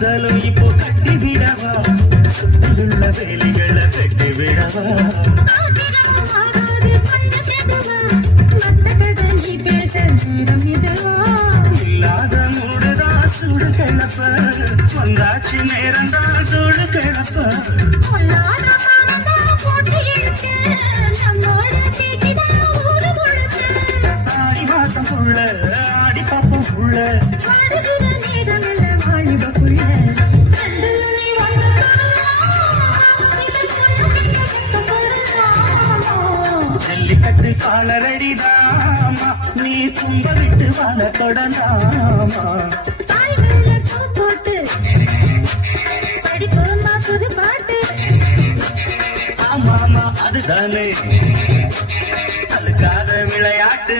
காதலும் இப்போ கட்டி விடவா? சுற்றியுள்ள வேலைகளை கட்டி விடவா? இல்லாத மூடுதா சுடு கிளப்ப. வந்தாச்சு நேரம்தான் சூடு கிளப்ப. ஆடி மாசம் புள்ள ஆடி பாப்பம் புள்ள ஜல்லிக்கட்டு காலரடிதாமா நீ கும்பலிட்டு வாழ தொடனாமா போட்டு படிப்போமா புது விளையாட்டு.